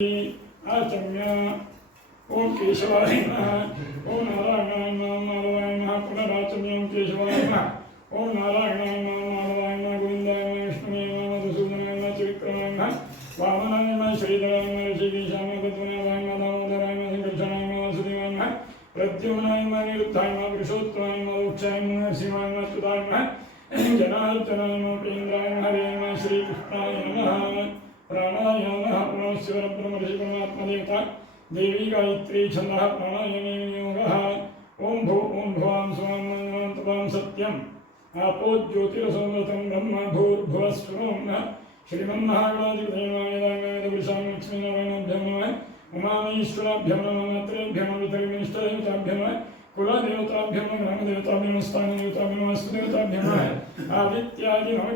आचम्य ओम केशवाय नमः ओम नारायणाय नमः माधवाय नमः पुनराचम्य ओम केशवाय नमः ओम नारायणाय नमः माधवाय देवी गायत्री छन्दः प्राणायामे ओं ॐ भो ॐ भवां स्वां तपां सत्यम्। आपो ज्योतिरसोमृतं ब्रह्म भूर्भुवः स्वरोम् श्रीमन्महागणाधिपतयमायदामेदवृषां लक्ष्मीनारायणाभ्यं नमः। उमामेश्वराभ्यं नमः। मात्रेभ्यं वितरिमिष्टदेवताभ्यं नमः। कुलदेवताभ्यं नमः। ग्रामदेवताभ्यं स्थानदेवताभ्यं नमः। नमः।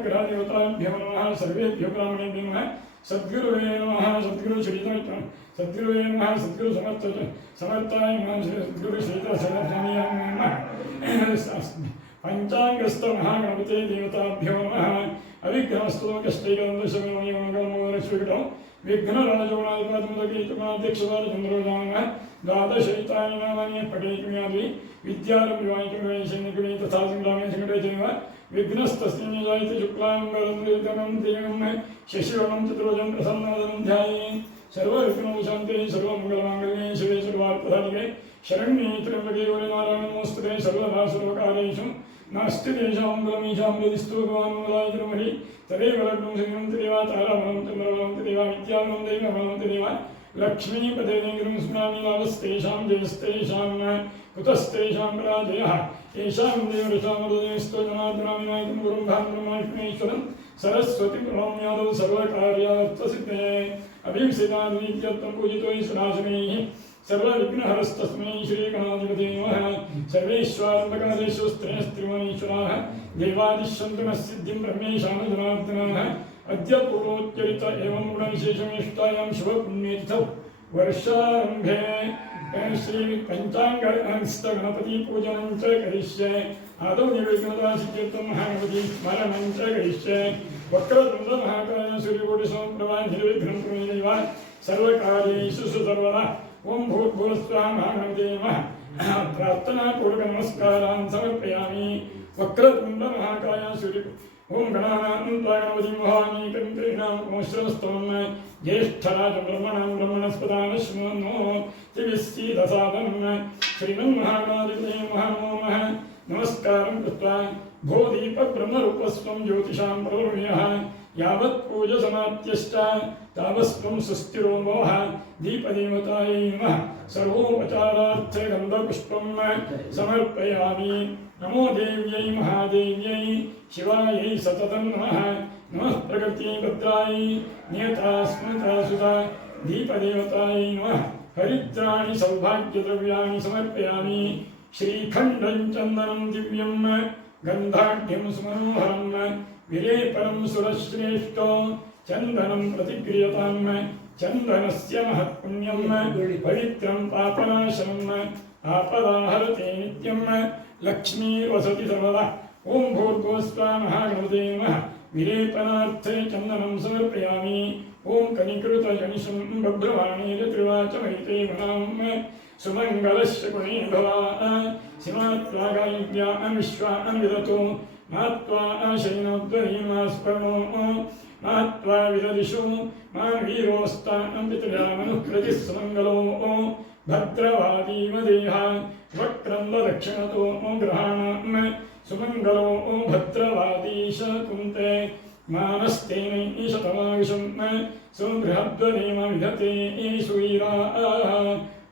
नमः। सर्वेभ्यो ब्राह्मणेभ्यो नमः। सद्गुरुवे नमः सद्गुरु श्रीधर सद्गुरुवे नमः सद्गुरु समर्थ समर्थाय नमः श्री सद्गुरु श्रीधर सरस्वामीयाय नमः पञ्चाङ्गस्थ महागणपते देवताभ्यो नमः अविघ्नस्तु कष्टैकन्दशमयोगमोदरश्विकटो विघ्नराजगुणाधिपतिमुदकीतुमाध्यक्षवारचन्द्रोजानः द्वादशैतानि नामानि पठेतुम्यादि विद्यारम्भिवायिकमेशन्निकुणे तथा सङ्ग्रामे सङ्कटे चैव विघ्नस्तस्मिन् जायते शुक्लाम्बरं देवं शशिवर्णं चतुर्भुजं प्रसन्नवदनं ध्याये सर्वविघ्नोशान्ते सर्वमङ्गलमाङ्गल्ये शिवे सर्वार्थसाधिके शरण्ये त्र्यम्बके गौरि नारायणे नमोऽस्तुते सर्वदा सर्वकार्येषु नास्ति तेषां मङ्गलमीशां यदिस्तु भगवान् मङ्गलाय तिरुमहि तदेव लग्नं श्रीमं देवा ताराबलं चन्द्रबलं देवा विद्याबलं दैवबलं देवा लक्ष्मीपदे गुरुं स्मरामि लाभस्तेषां जयस्तेषां कुतस्तेषां पराजयः। येषां देवऋषामृदेस्तो जनार्दनामि नायकं गुरुं भान्द्रमाष्मेश्वरं ब्रह्माष्टमेश्वरं सरस्वती प्रणम्यादौ सर्वकार्यार्थसिद्धे। अभीप्सिताद्विद्यत्वं पूजितो ईश्वराशनैः सर्वविघ्नहरस्तस्मै श्रीगणाधिपते नमः। सर्वेश्वरात्मकादेषु स्त्रीस्त्रिवणीश्वराः देवादिश्यन्तु सिद्धिं ब्रह्मेशानुजनार्दनाः अद्य पूर्वोच्चरित एवं गुणविशेषमेष्टायां शुभपुण्यतिथौ वर्षारम्भे श्री पञ्चाङ्गणस्थगणपतिपूजनं च करिष्ये आदौ निर्विघ्नदासित्यर्थं महागणपति स्मरणं च करिष्ये। वक्रतुण्डमहाकाय सूर्यकोटिसमप्रभा निर्विघ्नं प्रमेयैव सर्वकार्येषु सुसर्वदा। ॐ भूर्भुवस्त्वा महागणपते नमः। समर्पयामि। वक्रतुण्डमहाकाय सूर्य ओम गणानां त्वा गणपतिं वहामि कवित्रीणां श्रवस्तवं ज्येष्ठराज ब्रह्मणां ब्रह्मणस्पदानश्मनो दिविस्सीदसादनं श्रीमन्महागणाधिपते महानमो नमः। नमस्कारं कृत्वा भो दीपब्रह्मरूपस्वं ज्योतिषां प्रवर्ण्यः। यावत् पूजसमाप्त्यश्च तावस्त्वं सुस्थिरो मोह दीपदेवतायै नमः। सर्वोपचारार्थे गन्धपुष्पं समर्पयामि। नमो देव्यै महादेव्यै शिवायै सततं नमः। नमः प्रकृतिभद्रायै नियता स्मृता सुता दीपदेवतायै नमः। हरिद्राणि सौभाग्यद्रव्याणि समर्पयामि। श्रीखण्डं चन्दनं दिव्यं गन्धाढ्यं सुमनोहरं विलेपनं सुरश्रेष्ठो चन्दनं प्रतिक्रियतां चन्दनस्य महत्पुण्यं पवित्रं ఆపదాహరతే నిత్యం లక్ష్మీ వసతి సర్వద. ఓం భూర్గోస్వామహాగణపతే నమ. విరేపనార్థే చందనం సమర్పయామి. ఓం కనికృత జనిషం బభ్రవాణి త్రివాచమైతే మనాం సుమంగళశకుణే భవా. సిమాత్వాగాయివ్యా అమిశ్వా అనిరతో మాత్వా ఆశయనోద్వహీమాస్పణో మాత్వా విరదిషు. మా వీరోస్తా అంబితుడా మనుః ప్రతిస్మంగళో सुमङ्गलो भद्रवादीमदेह वक्रन्ददक्षिणतो ग्रहाणां सुमङ्गलो भद्रवादीश कुन्ते मानस्तेनैशतमाविशं सुबृहद्वनेम विधते ईशुवीरा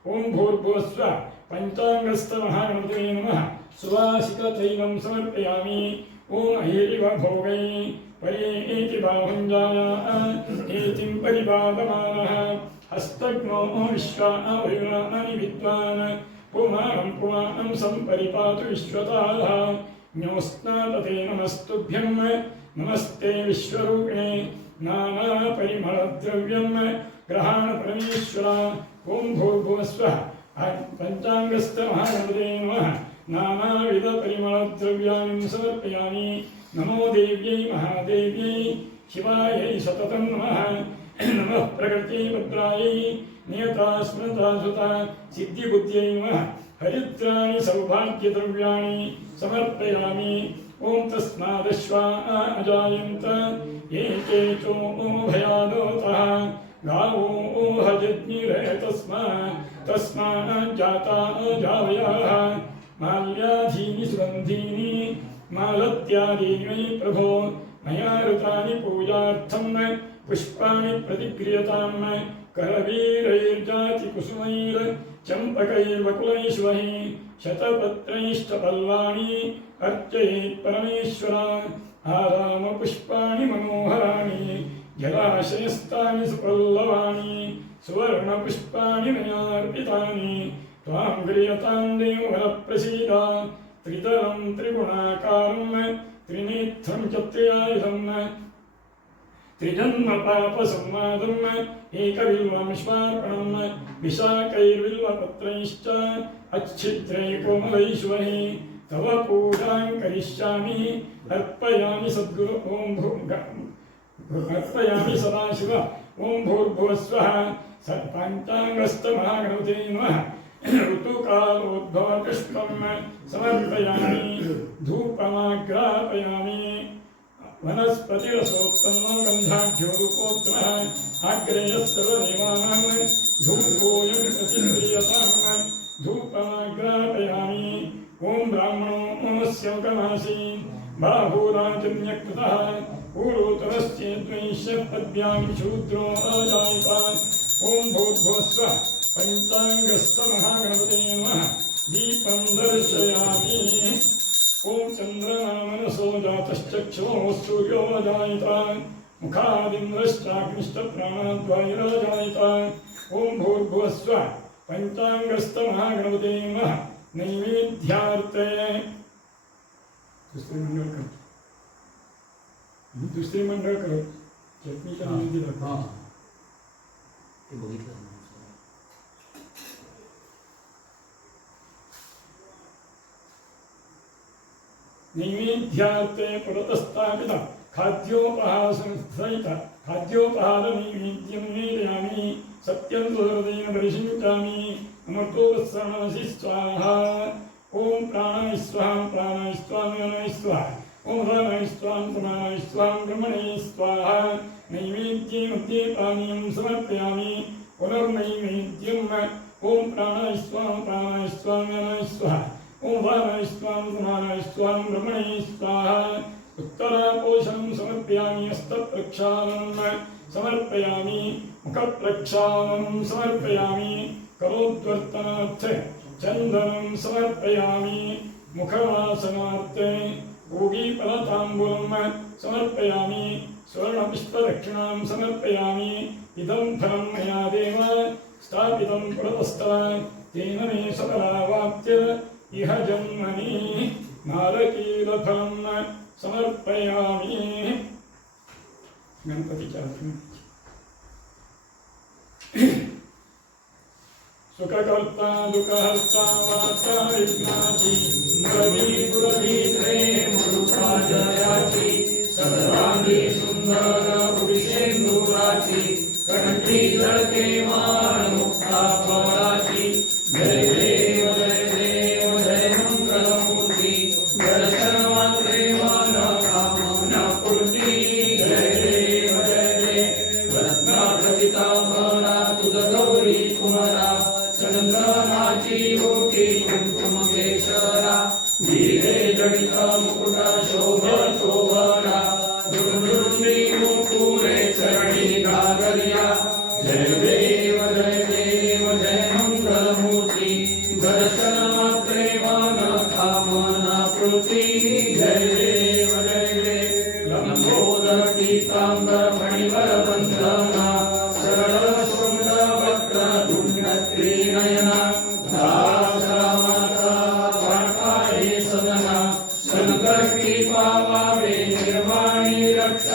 ॐ भूर्भुवस्व पञ्चाङ्गस्थमहागणपते नमः। सुवासिकतैलं समर्पयामि। ॐ ऐरिव भोगै परेति बाहुञ्जाया एतिं परिपादमानः हस्तग्नो विश्वावयुनानि विद्वान् पुमानं पुमानं सम्परिपातु विश्वताः न्योस्नातते नमस्तुभ्यं नमस्ते विश्वरूपिणे नानापरिमलद्रव्यं ग्रहाणपरमेश्वरा ॐ भूर्भुवस्वः पञ्चाङ्गस्थमहागणपते नमः। नानाविधपरिमलद्रव्याणि समर्पयामि। नमो देव्यै महादेव्यै शिवायै सततं नमः। नमः प्रकृतिभद्रायै नियता स्मृता सुता सिद्धिबुद्ध्यै नमः हरिद्राणि सौभाग्यद्रव्याणि समर्पयामि। ॐ तस्मादश्वा अजायन्त। एके चो भयादोतः। गावो हजज्ञिरे तस्मा तस्माज्जाता जावयाः माल्याधीनि सुगन्धीनि मालत्यादीनि प्रभो। मया ऋतानि पूजार्थं पुष्पाणि प्रतिक्रियताम् करवीरैर्जातिकुसुमैर्चम्पकैर्वकुलैश्वैः शतपत्रैष्टपल्लानि अर्चयेत् परमेश्वरा। आरामपुष्पाणि मनोहराणि जलाशयस्तानि सुपल्लवाणि सुवर्णपुष्पाणि मयार्पितानि। त्वां गृह्यतां देववरप्रसीद त्रितरं त्रिगुणाकारं त्रिनेत्रं च त्रियायुधम् त्रिजन्मपापसंवादम् एकबिल्वंश्वार्पणम् विशाखैर्बिल्वपत्रैश्च अच्छिद्रै कोमलैश्वहि तव पूजां करिष्यामि अर्पयामि सद्गुरु ॐ भू अर्पयामि सदाशिव। ॐ भूर्भुवस्वः। पञ्चाङ्गस्तमहागणपते नमः। ऋतुकालोद्भवपुष्पं समर्पयामि। धूपमाग्रापयामि। वनस्पतिरसोत्पन्नो गन्धाढ्योरुकोत्तमः आग्रेयः सर्वदेवानां धूपोऽयं प्रतिक्रियतां धूपमाग्रापयामि ॐ ब्राह्मणो स्यौकमासी बाहूराजन्यकृतः पूर्वोत्तरश्चेद्वैश्य पद्भ्यां शूद्रो अजायत ॐ भूर्भुवस्व पञ्चाङ्गस्तमहागणपते नमः। दीपं दर्शयामि। ॐ चन्द्रमा मनसो जातश्चक्षुः सूर्यो जायत मुखादिन्द्रश्चाग्निष्टप्राणाद्वायुराजायत ॐ भूर्भुवस्व पञ्चाङ्गस्तमहागणपते नमः। नैवेद्यार्थे। दुसरे मंडळ कर। दुसरे मंडळ कर। चटणीचा नैवेद्य दाखव. हा. ते बघितलं ना. नैवेद्यार्थे पुरतस्थापित खाद्योपहासंसहित खाद्योपहार नैवेद्यं निवेदयामि सत्यं सुहृदेन परिशिञ्चामि अमृतोत्सर्णमसि स्वाहा ॐ प्राणाय स्वाहा प्राणाय स्वामिनाय स्वाहा ॐ प्राणाय स्वां प्रमाणाय स्वां ब्रह्मणे स्वाहा नैवेद्ये मध्ये पानीयं समर्पयामि पुनर्नैवेद्यम् ॐ प्राणाय स्वाहा प्राणाय स्वामिनाय स्वाहा। ॐ वाराय स्वां प्रमाणाय स्वां ब्रह्मणे स्वाहा समर्पयामि हस्तप्रक्षालनं समर्पयामि मुखप्रक्षालनं समर्पयामि करोद्वर्तनार्थे चन्दनं समर्पयामि मुखवासनार्थे भोगीफलताम्बूलं समर्पयामि स्वर्णपुष्पदक्षिणां समर्पयामि इदं फलं मया देव। स्थापितं पुरतस्त तेन मे सकलावाप्य इह जन्मनि नारकीलफलं समर्पयामि। गणपति चार्य सुखकर्ता दुःखहर्ता वार्ता विघ्नाति मुरली दुरली प्रेम सदरांगी सुंदर अभिषेक कणटी जड़के माण मुक्ता पराची जय।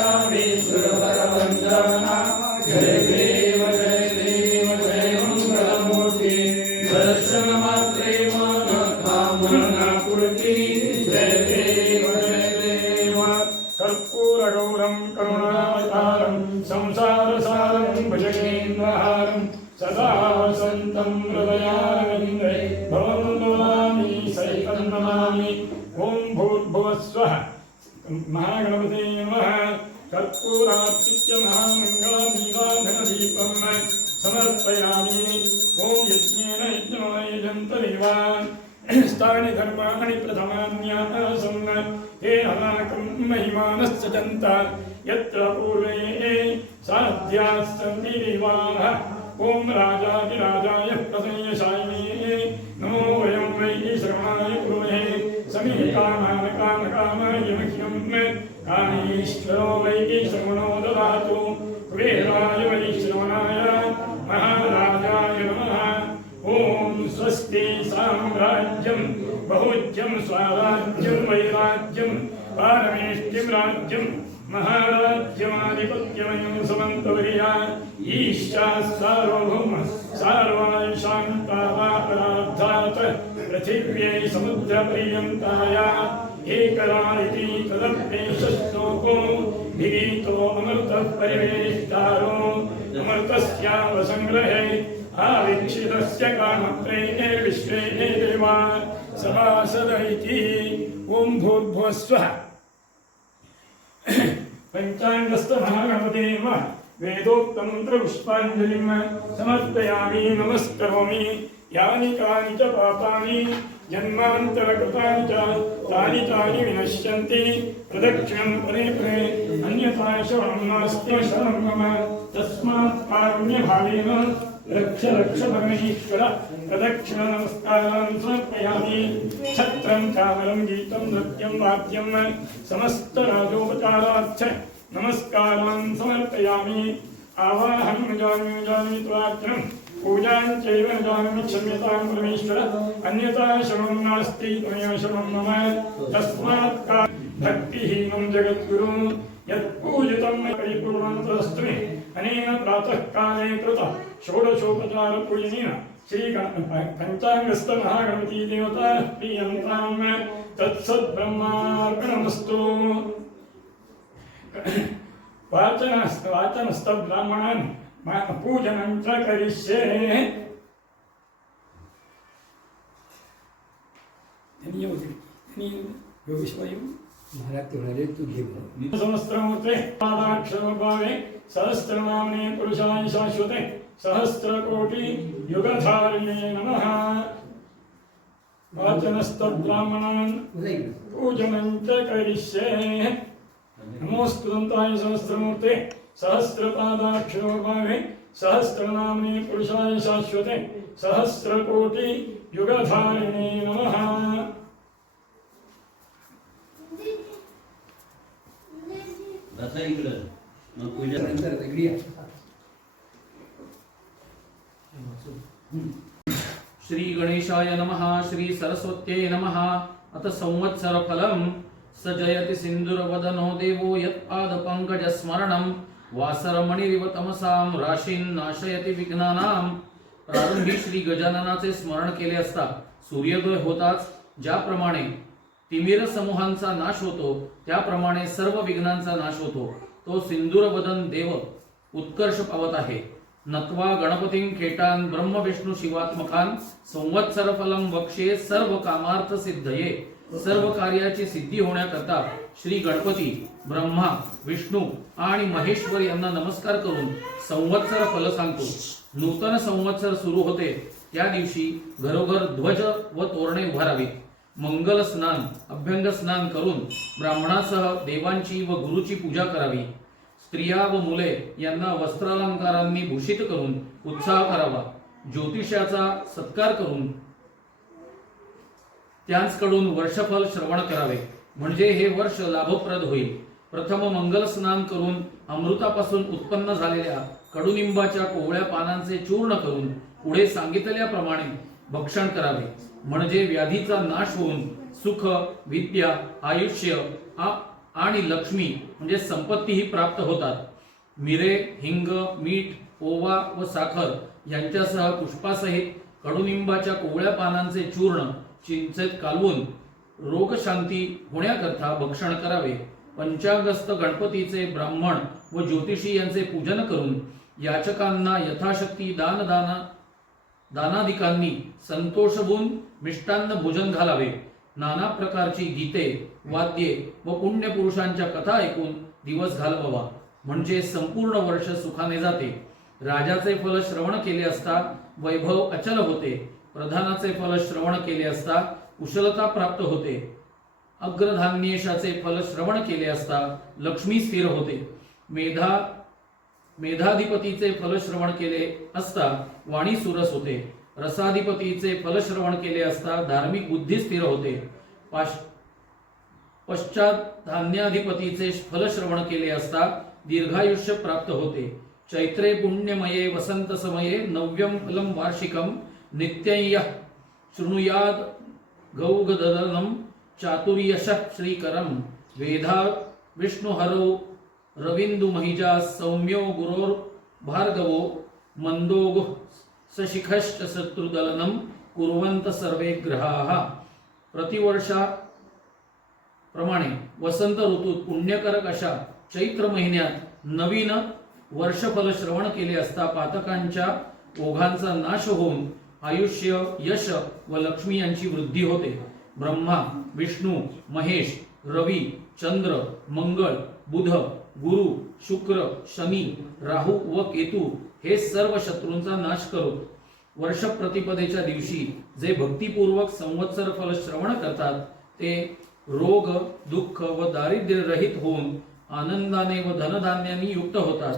निर्वाणी रक्षावे सुरवर वंदना जय देव जय समे कामान् कामकामाय मह्यं कामेश्वरो ददातु कुबेराय वै श्रवणाय महाराजाय नमः। ॐ स्वस्ति साम्राज्यं बहुज्यं स्वराज्यं वैराज्यं पारमेष्टिं राज्यं महाराज्यमाधिपत्यमयं समन्तवर्या। ईशा सार्वभौम सार्वाशान्तावापराधात् पृथिव्यै समुद्रपर्यन्ताय एकरा इति तदप्येष श्लोको अमृतः परिवेष्टारो अमृतस्यावसङ्ग्रहे आवीक्षितस्य कामप्रेणे विश्वे देवा सभासद इति ॐ भूर्भुवस्वः स्वः महागणपते नमः। वेदोक्तं पुष्पाञ्जलिं समर्पयामि नमस्करोमि। यानि कानि च पापानि जन्मान्तरकृतानि च तानि तानि विनश्यन्ति। प्रदक्षिणं परे परे अन्यथा श्रवणं नास्ति शरणं मम। तस्मात् कारुण्यभावेन रक्ष रक्ष परमेश्वर। प्रदक्षिणनमस्कारान् समर्पयामि। छत्रं चावलं गीतं नृत्यं वाद्यं समस्तराजोपचाराच्च नमस्कारान् समर्पयामि। आवाहं न जामि न जामि पूजां चैव न क्षम्यतां परमेश्वर अन्यथा शमं नास्ति त्वमेव शमं मम। तस्मात् का भक्तिहीनं जगद्गुरुं यत्पूजितं परिपूर्णन्तरस्त्वे अनेन प्रातःकाले कृत षोडशोपचारपूजनेन श्री देवता प्रियन्तां तत्सद्ब्रह्मार्पणमस्तु। वाचनस्त वाचनस्थ ब्राह्मणान् पूजनं च करिष्ये। तू घे म्हणून. सहस्रमूर्ते पादाक्षरभावे सहस्रनाम्ने पुरुषाय शाश्वते सहस्रकोटि युगधारिणे नमः वाचनस्तद्ब्राह्मणान् पूजनं च करिष्ये। नमोऽस्तु दन्ताय सहस्रमूर्ते सहस्रपादाक्षरभावे सहस्रनाम्ने पुरुषाय शाश्वते सहस्रकोटि युगधारिणे नमः। रथा इकडं मग पूजा नंतर इकडे या. श्री गणेशाय नमः श्री सरस्वत्यै नमः। अथ संवत्सर फलम स जयति सिंदूरवदनो देवो यत्पाद स्मरणं वासरमणिरिव तमसाम राशीन नाशयती विघ्नानाम प्रारंभी श्री गजाननाचे स्मरण केले असता सूर्योदय होताच ज्याप्रमाणे तिमिर समूहांचा नाश होतो त्याप्रमाणे सर्व विघ्नांचा नाश होतो. तो सिंदूरवदन देव उत्कर्ष पावत आहे. नत्वा गणपतीं खेटान ब्रह्म विष्णू शिवात्मकान संवत्सरफलम वक्षे सर्व कामार्थ सिद्धये। सर्व कार्याची सिद्धी होण्याकरता श्री गणपती ब्रह्मा विष्णू आणि महेश्वर यांना नमस्कार करून संवत्सर फल सांगतो. नूतन संवत्सर सुरू होते. त्या दिवशी घरोघर ध्वज व तोरणे उभारावीत. मंगल स्नान अभ्यंग स्नान करून ब्राह्मणासह देवांची व गुरुची पूजा करावी. स्त्रिया व मुले यांना वस्त्रालंकारांनी भूषित करून उत्साह करावा. ज्योतिषाचा सत्कार करून त्यांचकडून वर्षफल श्रवण करावे. म्हणजे हे वर्ष लाभप्रद होईल. प्रथम मंगल स्नान करून अमृतापासून उत्पन्न झालेल्या कडुनिंबाच्या कोवळ्या पानांचे चूर्ण करून पुढे सांगितल्याप्रमाणे भक्षण करावे. म्हणजे व्याधीचा नाश होऊन सुख विद्या आयुष्य आणि लक्ष्मी म्हणजे संपत्तीही प्राप्त होतात. मिरे हिंग मीठ ओवा व साखर यांच्यासह पुष्पासहित कडुनिंबाच्या कोवळ्या पानांचे चूर्ण चिंचेत कालवून रोगशांती होण्याकरता भक्षण करावे. पंचागस्त गणपतीचे ब्राह्मण व ज्योतिषी यांचे पूजन करून याचकांना यथाशक्ती दानदान दानादिकांनी संतोष होऊन मिष्टान्न भोजन घालावे. नाना प्रकारची गीते वाद्ये व पुण्यपुरुषांच्या कथा ऐकून दिवस घालवावा. म्हणजे संपूर्ण वर्ष सुखाने जाते. राजाचे फल श्रवण केले असता वैभव अचल होते. प्रधानाचे फल श्रवण केले असता कुशलता प्राप्त होते. अग्रधान्येशाचे फल श्रवण केले असता लक्ष्मी स्थिर होते. मेधा मेधाधिपतीचे फलश्रवण केले असता वाणी सुरस होते. रसाधिपतीचे फलश्रवण केले असता धार्मिक बुद्धी स्थिर होते. पाश पश्चात धान्याधिपतीचे फलश्रवण केले असता दीर्घायुष्य प्राप्त होते. चैत्रे पुण्यमये वसंत समये नव्यम फलम वार्षिकम नित्यय्य शृणुयाद गौगदलनम चातुर्यश श्रीकरम वेधा विष्णुहरो रविंदु महिजा सौम्यो गुरोर भार्गवो मंदोगु सशिखश्च शत्रुदलनम कुर्वंत सर्वे ग्रहाः। प्रतिवर्षा प्रमाणे वसंत ऋतूत पुण्यकारक अशा चैत्र महिन्यात नवीन वर्षफल श्रवण केले असता पातकांच्या ओघांचा नाश होऊन आयुष्य यश व लक्ष्मी यांची वृद्धी होते. ब्रह्मा विष्णू महेश रवी चंद्र मंगळ बुध गुरु शुक्र शनी राहू व केतू हे सर्व शत्रूंचा नाश करो वर्ष प्रतिपदेच्या दिवशी जे भक्तिपूर्वक संवत्सर फल श्रवण करतात ते रोग दुःख व दारिद्र्य रहित होऊन आनंदाने व धनधान्याने युक्त होतात.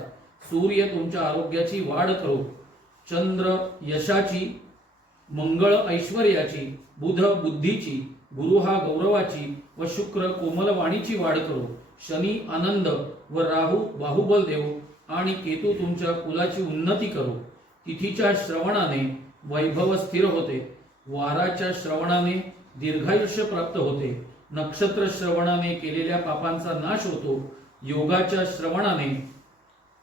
सूर्य तुमच्या आरोग्याची वाढ करो. चंद्र यशाची मंगळ ऐश्वर्याची बुध बुद्धीची गुरु हा गौरवाची व शुक्र कोमलवाणीची वाढ करो. शनी आनंद व राहू बाहुबल देव आणि केतू तुमच्या कुलाची उन्नती करो. तिथीच्या श्रवणाने वैभव स्थिर होते. वाराच्या श्रवणाने दीर्घायुष्य प्राप्त होते. नक्षत्र श्रवणाने केलेल्या पापांचा नाश होतो. योगाच्या श्रवणाने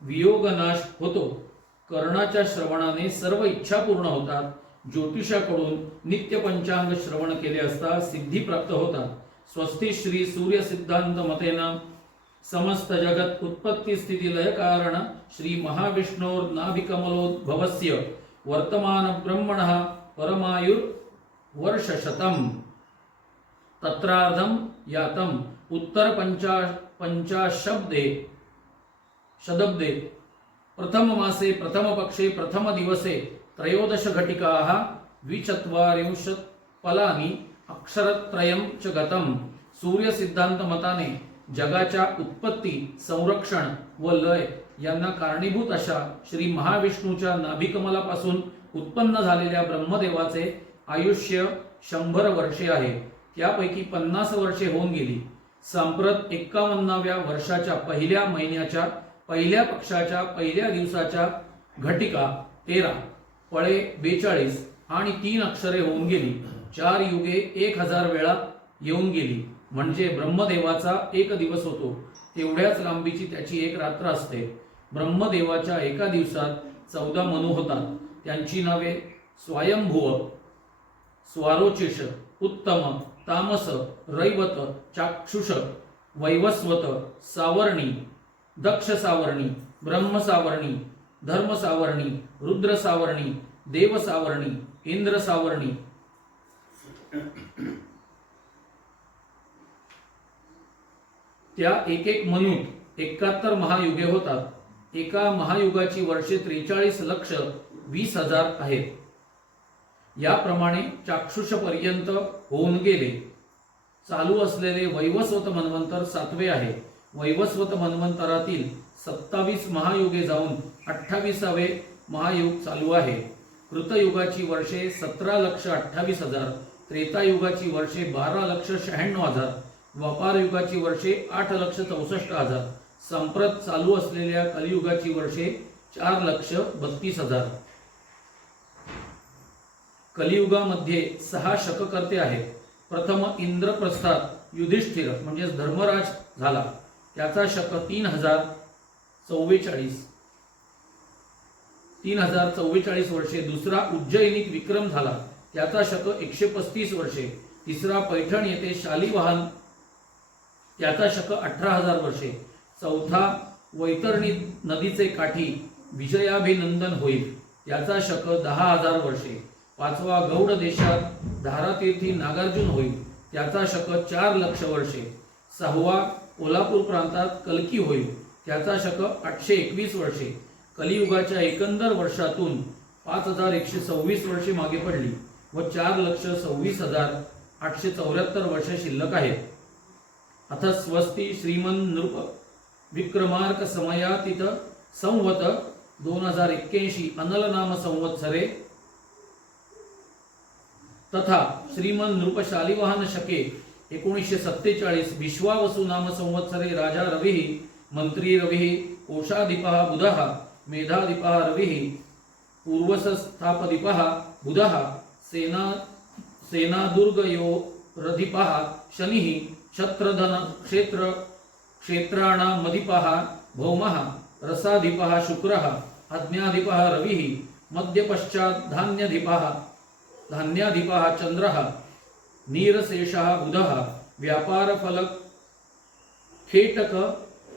वियोग नाश होतो. कर्णाच्या श्रवणाने सर्व इच्छा पूर्ण होतात. ज्योतिषाकडून नित्य पंचांग श्रवण केले असता सिद्धी प्राप्त होतात स्वस्ती श्री सूर्य सिद्धांत मतेन समस्त जगत उत्पत्ती स्थिती लय कारण श्री महाविष्णोर नाभिकमलोद्भवस्य वर्तमान ब्रह्मण परमायुर वर्षशतम. तत्रार्धम यातम उत्तर पंचा पंचाशब्दे शदब्दे. प्रथम मासे प्रथम पक्षे प्रथम दिवसे त्रयोदश घटिकाः द्विचत्वारिंशत् फलानि अक्षरत्रयं च गतं सूर्यसिद्धान्तमताने जगाच्या उत्पत्ती संरक्षण व लय यांना कारणीभूत अशा श्री महाविष्णूच्या नाभिकमलापासून उत्पन्न झालेल्या ब्रह्मदेवाचे आयुष्य शंभर वर्षे आहे. त्यापैकी पन्नास वर्षे होऊन गेली. सांप्रत एक्कावन्नाव्या वर्षाच्या पहिल्या महिन्याच्या पहिल्या पक्षाच्या पहिल्या दिवसाच्या घटिका तेरा. फळे बेचाळीस आणि तीन अक्षरे होऊन गेली. चार युगे एक हजार वेळा येऊन गेली. म्हणजे ब्रह्मदेवाचा एक दिवस होतो. तेवढ्याच लांबीची त्याची एक रात्र असते. ब्रह्मदेवाच्या एका दिवसात चौदा मनू होतात. त्यांची नावे स्वयंभुव स्वारोचिष उत्तम तामस रैवत चाक्षुष वैवस्वत सावर्णी दक्ष सावर्णी ब्रह्मसावर्णी धर्म सावरणी रुद्र सावरणी देव सावरणी इंद्र सावरणी त्या एक एक म्हणून एकाहत्तर महायुगे होतात. एका महायुगाची वर्षे त्रेचाळीस लक्ष वीस हजार आहेत. याप्रमाणे चाक्षुषपर्यंत होऊन गेले. चालू असलेले वैवस्वत मन्वंतर सातवे आहे. वैवस्वत मन्वंतरातील सत्तावीस महायुगे जाऊन अठ्ठावीसावे महायुग चालू आहे. कृतयुगाची वर्षे सतरा लक्ष अठ्ठावीस हजार त्रेतायुगाची वर्षे बारा लक्ष शहाण्णव हजार व्यापारयुगाची वर्षे आठ लक्ष चौसष्ट हजार संप्रत चालू असलेल्या कलियुगाची वर्षे चार लक्ष बत्तीस हजार. कलियुगामध्ये सहा शककर्ते आहेत. प्रथम इंद्रप्रस्थात युधिष्ठिर म्हणजेच धर्मराज झाला. त्याचा शक तीन हजार चव्वेचाळीस. तीन हजार चव्वेचाळीस वर्षे दुसरा उज्जैनीत विक्रम झाला. त्याचा शक एकशे पस्तीस वर्षे. तिसरा पैठण येथे शालिवाहन त्याचा शक अठरा हजार वर्षे. चौथा वैतरणी नदीचे काठी विजयाभिनंदन होईल. त्याचा शक दहा हजार वर्षे. पाचवा गौड देशात धारातीर्थी नागार्जुन होईल. त्याचा शक चार लक्ष वर्षे. सहावा कोल्हापूर प्रांतात कलकी होईल. त्याचा शक आठशे एकवीस वर्षे. कलियुगाच्या एकंदर वर्षातून पाच हजार एकशे सव्वीस वर्षे मागे पडली व चार लक्ष सव्वीस हजार आठशे चौऱ्याहत्तर वर्ष शिल्लक आहेत. अथ स्वस्ती श्रीमन नृप विक्रमार्क समयातीत संवत दोन हजार एक्क्याऐंशी अनल नाम संवत्सरे. तथा श्रीमन नृपशालिवाहन शके एकोणीसशे सत्तेचाळीस विश्वावसु नाम संवत्सरे राजा रवी मंत्री रवी कोशाधिपः बुधः मेधाधिपः रवी पूर्वसस्थापदिपः बुधः सेना सेनादुर्गयो रधिपः शनिः क्षत्रधन क्षेत्र क्षेत्राणामधिपः भौमः रसाधिपः शुक्रः अज्ञाधिपः रविः मध्यपश्चात् धान्यधिपः धान्याधिपः चन्द्रः नीरशेषः बुधः व्यापारफलक खेटक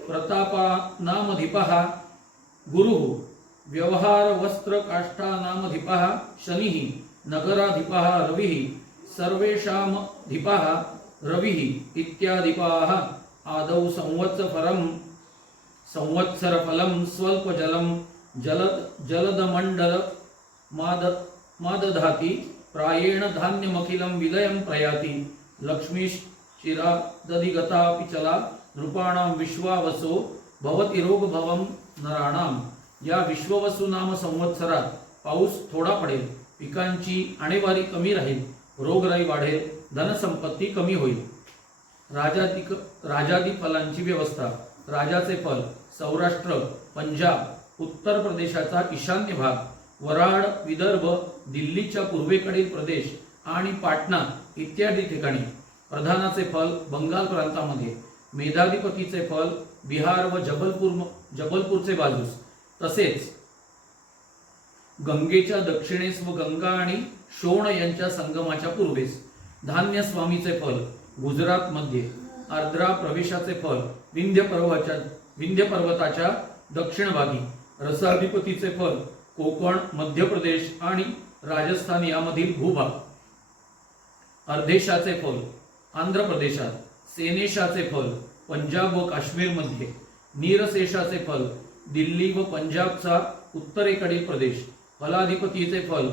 प्रतापानामधिपः गुरुः व्यवहारवस्त्रकाष्ठानामधिपः शनिः नगराधिपः रविः सर्वेषामधिपः रविः इत्यादिपाः आदौ संवत्सरफलं संवत्सरफलं स्वल्पजलं जलद् जलदमण्डलमाद मादधाति। प्रायेण धान्यमखिलं विलयं प्रयाति। लक्ष्मीश्चिरादधिगतापि चला नृपाणां विश्वावसो भवति रोगभवं नराणां। या विश्ववसू नाम संवत्सरात पाऊस थोडा पडेल पिकांची आणेवारी कमी राहील रोगराई वाढेल धनसंपत्ती कमी होईल। राजादिक राजादी फलांची व्यवस्था। राजाचे फल सौराष्ट्र पंजाब उत्तर प्रदेशाचा ईशान्य भाग। वराड विदर्भ दिल्लीच्या पूर्वेकडील प्रदेश आणि पाटणा इत्यादी ठिकाणी प्रधानाचे फल बंगाल प्रांतामध्ये मेधाधिपतीचे फल बिहार व जबलपूर जबलपूरचे बाजूस. तसेच गंगेच्या दक्षिणेस व गंगा आणि शोण यांच्या संगमाच्या पूर्वेस धान्य स्वामीचे फल गुजरात मध्ये आर्द्रा प्रवेशाचे फल विंध्य पर्वताच्या विंध्य पर्वताच्या दक्षिण भागी रसाधिपतीचे फल कोकण मध्य प्रदेश आणि राजस्थान यामधील भूभाग. अर्धेशाचे फल आंध्र प्रदेशात सेनेशाचे फल पंजाब व काश्मीरमध्ये नीरशेषाचे फल दिल्ली व पंजाबचा उत्तरेकडील प्रदेश. फलाधिपतीचे फल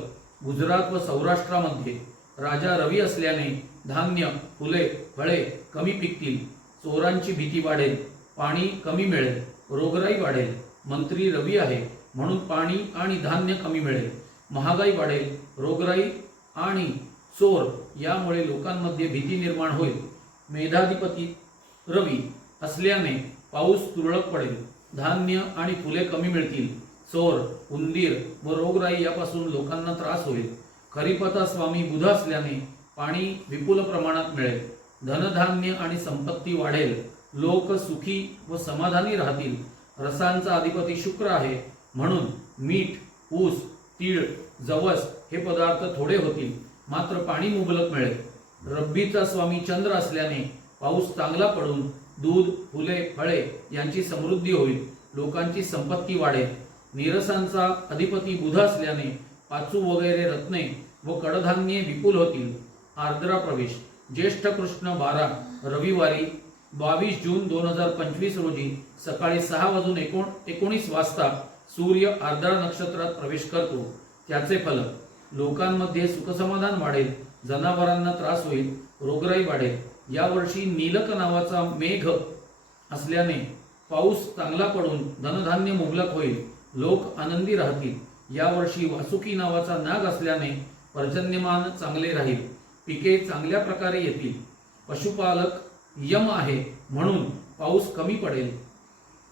गुजरात व सौराष्ट्रामध्ये. राजा रवी असल्याने धान्य फुले फळे कमी पिकतील. चोरांची भीती वाढेल. पाणी कमी मिळेल. रोगराई वाढेल. मंत्री रवी आहे. म्हणून पाणी आणि धान्य कमी मिळेल महागाई वाढेल रोगराई आणि चोर यामुळे लोकांमध्ये भीती निर्माण होईल. मेधाधिपती रवी असल्याने पाऊस तुरळक पडेल धान्य आणि फुले कमी मिळतील चोर उंदीर व रोगराई यापासून लोकांना त्रास होईल. खरीपता स्वामी बुध असल्याने पाणी विपुल प्रमाणात मिळेल धनधान्य आणि संपत्ती वाढेल लोक सुखी व समाधानी राहतील. रसांचा अधिपती शुक्र आहे म्हणून मीठ ऊस तीळ जवस हे पदार्थ थोडे होतील मात्र पाणी मुबलक मिळेल. रब्बीचा स्वामी चंद्र असल्याने पाऊस चांगला पडून दूध फुले फळे यांची समृद्धी होईल लोकांची संपत्ती वाढेल. नीरसांचा अधिपती बुध असल्याने पाचू वगैरे रत्ने व कडधान्ये विपुल होतील. आर्द्रा प्रवेश. ज्येष्ठ कृष्ण बारा रविवारी बावीस जून दोन हजार पंचवीस रोजी सकाळी सहा वाजून एकोण एकोणीस वाजता सूर्य आर्द्रा नक्षत्रात प्रवेश करतो. त्याचे फल लोकांमध्ये सुखसमाधान वाढेल जनावरांना त्रास होईल रोगराई वाढेल. यावर्षी नीलक नावाचा मेघ असल्याने पाऊस चांगला पडून धनधान्य मुबलक होईल लोक आनंदी राहतील. यावर्षी वासुकी नावाचा नाग असल्याने पर्जन्यमान चांगले राहील पिके चांगल्या प्रकारे येतील. पशुपालक यम आहे म्हणून पाऊस कमी पडेल.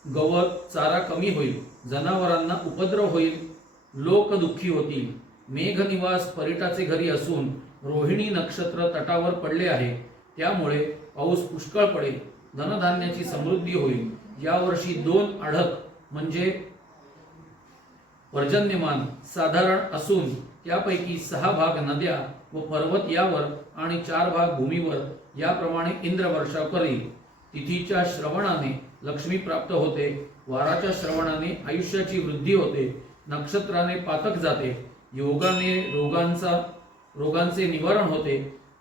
गवत चारा कमी होईल. जनावरांना उपद्रव होईल लोक दुःखी होतील. मेघनिवास परिटाचे घरी असून रोहिणी नक्षत्र तटावर पडले आहे. त्यामुळे पाऊस पुष्कळ पडेल. धनधान्याची समृद्धी होईल. यावर्षी दोन आढक म्हणजे पर्जन्यमान साधारण असून त्यापैकी सहा भाग नद्या व पर्वत यावर आणि चार भाग भूमीवर याप्रमाणे इंद्रवर्षाव करेल करील तिथीच्या श्रवणाने लक्ष्मी प्राप्त होते. वाराच्या श्रवणाने आयुष्याची वृद्धी होते नक्षत्राने पातक जाते योगाने रोगांचा रोगांचे निवारण होते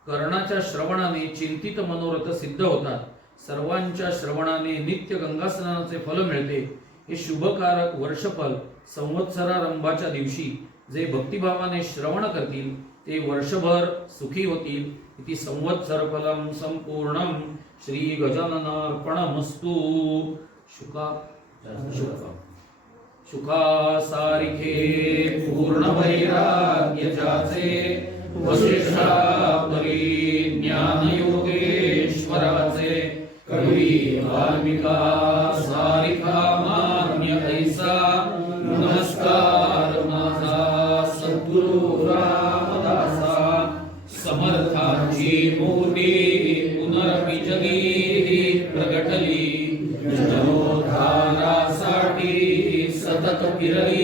कर्णाच्या श्रवणाने चिंतित मनोरथ सिद्ध होतात सर्वांच्या श्रवणाने नित्य गंगास्नानाचे फल मिळते. हे शुभकारक वर्षफल संवत्सरारंभाच्या दिवशी जे भक्तिभावाने श्रवण करतील ते वर्षभर सुखी होतील. इति संपूर्ण संपूर्णं श्रीगजाननार्पणमस्तु. शुका सुखासारिखे परी ज्ञान योगेश्वराचे कवी वाल्मिका பிறவி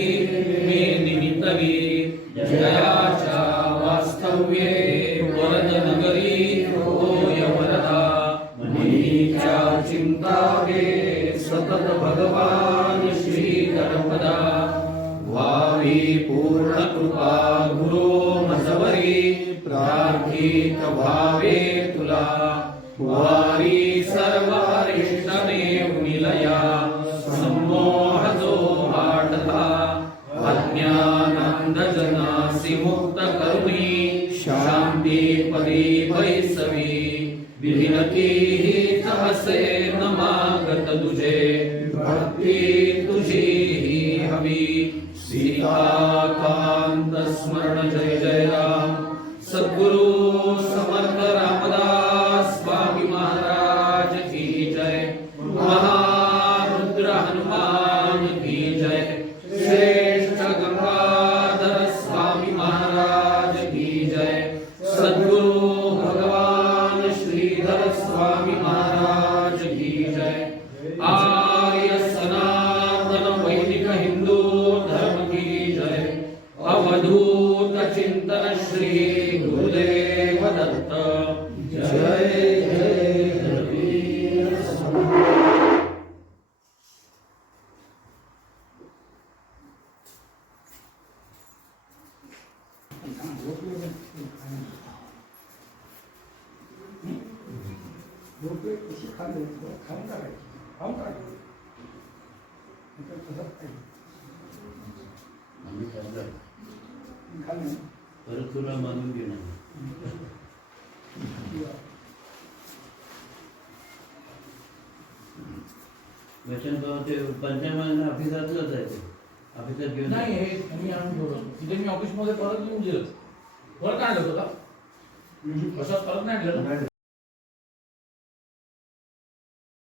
चिन्तनश्री पंचायत ऑफिसातलंच आहे ते ऑफिसात घेऊन नाही हे मी आणून ठेवलं. तिथे मी ऑफिसमध्ये परत येऊन दिलं